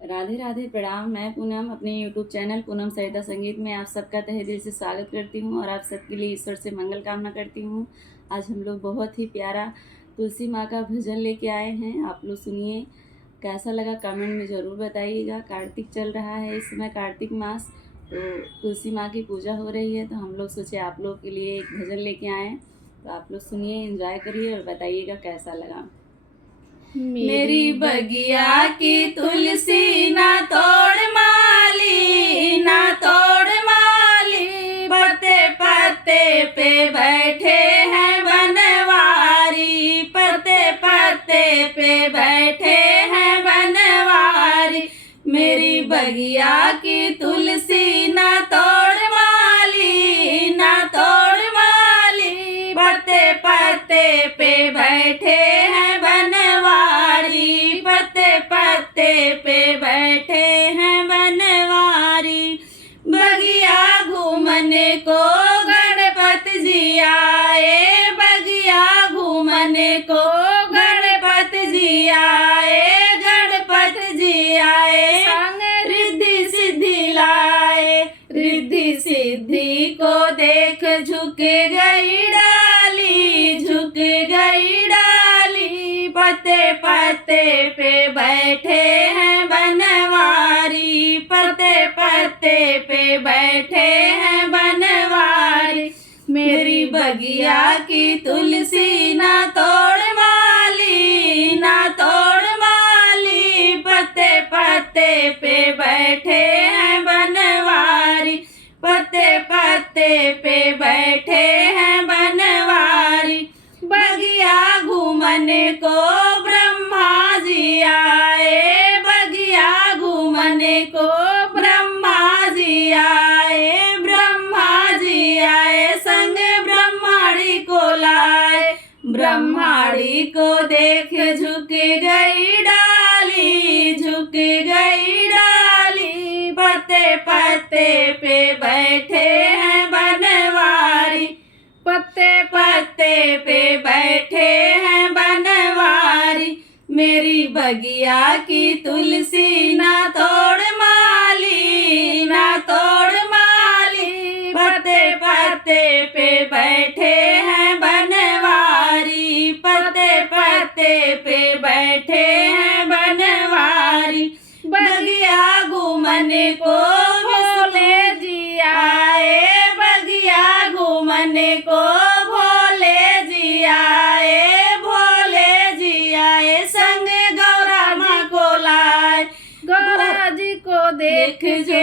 राधे राधे, प्रणाम। मैं पूनम अपने यूट्यूब चैनल पूनम सरिता संगीत में आप सबका तहे दिल से स्वागत करती हूँ और आप सबके लिए ईश्वर से मंगल कामना करती हूँ। आज हम लोग बहुत ही प्यारा तुलसी माँ का भजन लेके आए हैं। आप लोग सुनिए, कैसा लगा कमेंट में ज़रूर बताइएगा। कार्तिक चल रहा है इस समय, कार्तिक मास, तो तुलसी माँ की पूजा हो रही है, तो हम लोग सोचे आप लोग के लिए एक भजन लेके आए हैं। तो आप लोग सुनिए, एंजॉय करिए और बताइएगा कैसा लगा। मेरी बगिया की तुलसी ना तोड़ माली, ना तोड़ माली, पत्ते पत्ते पे बैठे हैं बनवारी, पत्ते पत्ते पे बैठे हैं बनवारी। मेरी बगिया की तुलसी ना तोड़ माली, ना तोड़ माली, पत्ते पत्ते पे बैठे हैं बनवारी, पत्ते पत्ते पे बैठे हैं बनवारी। बगिया घूमने को गणपति जी आए, बगिया घूमने को गणपति जी आए, गणपति जी आए, संग रिद्धि सिद्धि लाए। रिद्धि सिद्धि को देख झुक गई डाली, झुक गई डाली, पत्ते पत्ते पे बैठे हैं बनवारी, पत्ते पत्ते पे बैठे हैं बनवारी। मेरी बगिया की तुलसी ना तोड़ माली, ना तोड़ माली, पत्ते पत्ते पे बैठे हैं बनवारी, पत्ते पत्ते पे बैठे हैं बनवारी। बगिया घूमने को ब्रह्मा जी आए, बगिया घूमने को ब्रह्मा जी आए, ब्रह्मा जी आए, संग ब्रह्माणी को लाए। ब्रह्माणी को देख झुक गई डाली, झुक गई डाली, पत्ते पत्ते पे बैठे हैं बनवारी, पत्ते पत्ते पे बैठे हैं बनवारी। मेरी बगिया की तुलसी ना तोड़ माली, ना तोड़ माली, पत्ते पत्ते पे बैठे हैं बनवारी, पत्ते पत्ते पे बैठे हैं बनवारी। बगिया घूमने को भोले जी आए, बगिया घूमने को भोले जी आए, भोले जी आए, संग गौरा माँ को लाए। गौरा जी को देख झुक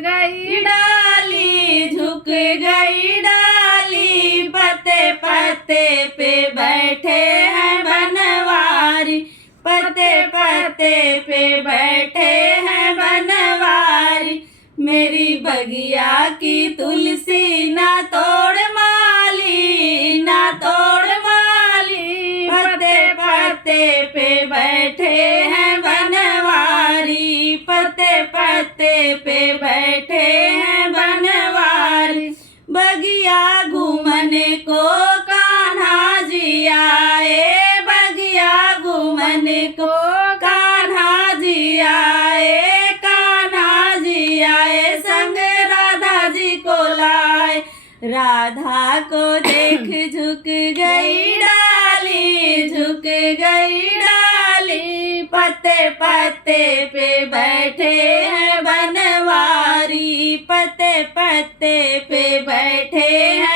गई डाली, झुक गई डाली, पत्ते पत्ते पे बैठे हैं बनवारी, पत्ते पत्ते पे बैठे हैं बनवारी। मेरी बगिया की तुलसी ना तोड़ माली, ना तोड़ माली, पत्ते पत्ते पे बैठे हैं बनवारी, पत्ते पत्ते पे बैठे हैं बनवारी। बगिया घूमने को कान्हा जी आए, बगिया घूमने को कान्हा जी आए, कान्हा जी आए, संग राधा जी को लाए। राधा को देख झुक गई डाली, झुक गई डाली, पत्ते पत्ते पे बैठे हैं बनवारी, पत्ते पत्ते पे बैठे हैं